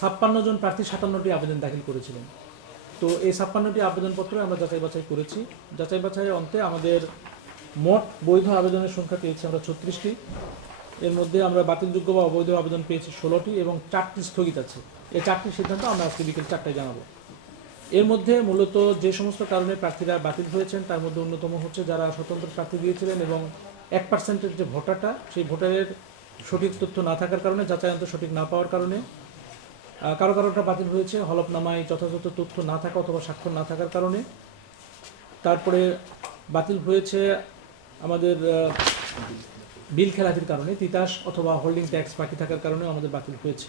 56 জন প্রার্থী 57টি আবেদন দাখিল করেছিলেন। তো এই 56টি আবেদনপত্র আমরা যাচাই বাছাই করেছি। যাচাই বাছাইয়ের অন্তে আমাদের মোট বৈধ আবেদনের সংখ্যা পেয়েছি আমরা 36টি। এর মধ্যে আমরা বাতিলযোগ্য বা অবৈধ আবেদন পেয়েছি 16টি এবং 4টি স্থগিত আছে। এই 4টির সিদ্ধান্ত আমরা আজকে বিকেল 4টায় জানাবো। এর মধ্যে মূলত যে সমস্ত কারণে প্রার্থীরা বাতিল হয়েছেন তার মধ্যে অন্যতম হচ্ছে যারা স্বতন্ত্র প্রার্থী দিয়েছিলেন এবং 1% যে ভোটারটা, সেই ভোটারের সঠিক তথ্য না থাকার কারণে, যাচাইয়ন্ত সঠিক না পাওয়ার কারণে কারোটা বাতিল হয়েছে হলফনামায় যথাযথ তথ্য না থাকা অথবা স্বাক্ষর না থাকার কারণে। তারপরে বাতিল হয়েছে আমাদের বিল খেলাপির কারণে, তিতাস অথবা হোল্ডিং ট্যাক্স বাকি থাকার কারণেও আমাদের বাতিল হয়েছে।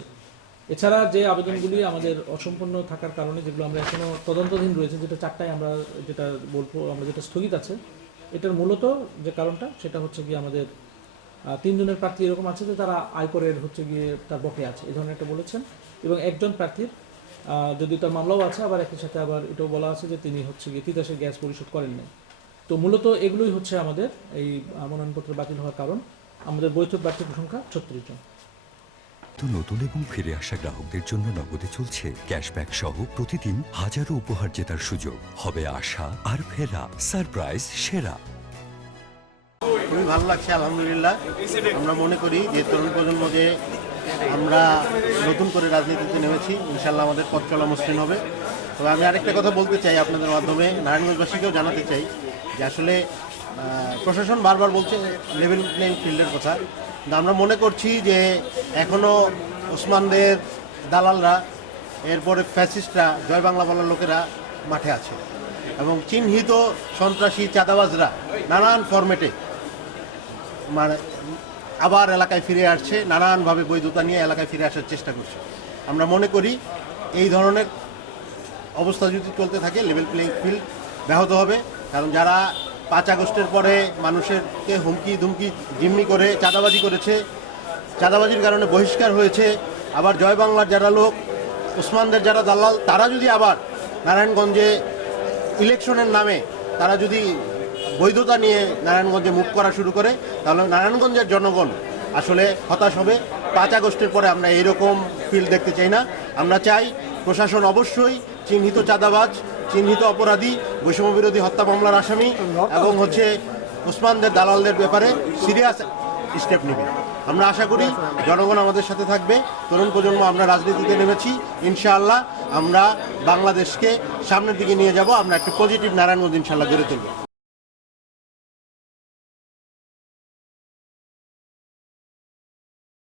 এছাড়া যে আবেদনগুলি আমাদের অসম্পূর্ণ থাকার কারণে, যেগুলো আমরা এখনও তদন্তাধীন রয়েছে, যেটা 4টায় আমরা যেটা বলবো, আমরা যেটা স্থগিত আছে, এটার মূলত যে কারণটা সেটা হচ্ছে গিয়ে আমাদের 3 জনের প্রার্থী এরকম আছে যে তারা আয়করের হচ্ছে গিয়ে তার বকে আছে, এই ধরনের একটা বলেছেন। এবং একজন প্রার্থীর যদি তার মামলাও আছে, আবার একই সাথে আবার এটাও বলা আছে যে তিনি হচ্ছে গিয়ে তিতাসের গ্যাস পরিশোধ করেন নাই। তো মূলত এগুলোই হচ্ছে আমাদের এই মনোনয়নপত্র বাতিল হওয়ার কারণ। আমাদের বৈধ প্রার্থীর সংখ্যা 36 জন। তো নতুন এবং ফিরে আসা গ্রাহকদের জন্য নগদে চলছে ক্যাশব্যাক সহ প্রতিদিন হাজারো উপহার জেতার সুযোগ। হবে আশা আর ফেরা, সারপ্রাইজ সেরা। খুবই ভালো লাগছে, আলহামদুলিল্লাহ। আমরা মনে করি যে তরুণ প্রজন্ম যে আমরা নতুন করে রাজনীতিতে নেমেছি, ইনশাল্লাহ আমাদের পথ চলা মসৃণ হবে। তবে আমি আরেকটা কথা বলতে চাই আপনাদের মাধ্যমে, নারায়ণগঞ্জবাসীকেও জানাতে চাই যে আসলে প্রশাসন বারবার বলছে লেভেল প্লেইং ফিল্ডের কথা, কিন্তু আমরা মনে করছি যে এখনও ওসমানদের দালালরা, এরপরে ফ্যাসিস্টরা, জয় বাংলা বলার লোকেরা মাঠে আছে এবং চিহ্নিত সন্ত্রাসী চাঁদাবাজরা নানান ফরম্যাটে মানে আবার এলাকায় ফিরে আসছে, নানানভাবে বৈধতা নিয়ে এলাকায় ফিরে আসার চেষ্টা করছে। আমরা মনে করি এই ধরনের অবস্থা যদি চলতে থাকে লেভেল প্লেইং ফিল্ড ব্যাহত হবে। কারণ যারা 5 আগস্টের পরে মানুষেরকে হুমকি ধুমকি জিম্মি করে চাঁদাবাজি করেছে, চাঁদাবাজির কারণে বহিষ্কার হয়েছে, আবার জয় বাংলার যারা লোক, ওসমানদের যারা দালাল, তারা যদি আবার নারায়ণগঞ্জে ইলেকশনের নামে তারা যদি বৈধতা নিয়ে নারায়ণগঞ্জে মুভ করা শুরু করে, তাহলে নারায়ণগঞ্জের জনগণ আসলে হতাশ হবে। 5 আগস্টের পরে আমরা এইরকম ফিল্ড দেখতে চাই না। আমরা চাই প্রশাসন অবশ্যই চিহ্নিত চাঁদাবাজ, চিহ্নিত অপরাধী, বৈষম্য বিরোধী হত্যা মামলার আসামি এবং ওসমানদের দালালদের ব্যাপারে সিরিয়াস স্টেপ নেবে। আমরা আশা করি জনগণ আমাদের সাথে থাকবে। তরুণ প্রজন্ম আমরা রাজনীতিতে নেমেছি, ইনশাআল্লাহ আমরা বাংলাদেশকে সামনের দিকে নিয়ে যাব। আমরা একটা পজিটিভ নারায়ণগঞ্জ ইনশাআল্লাহ গড়ে তুলব।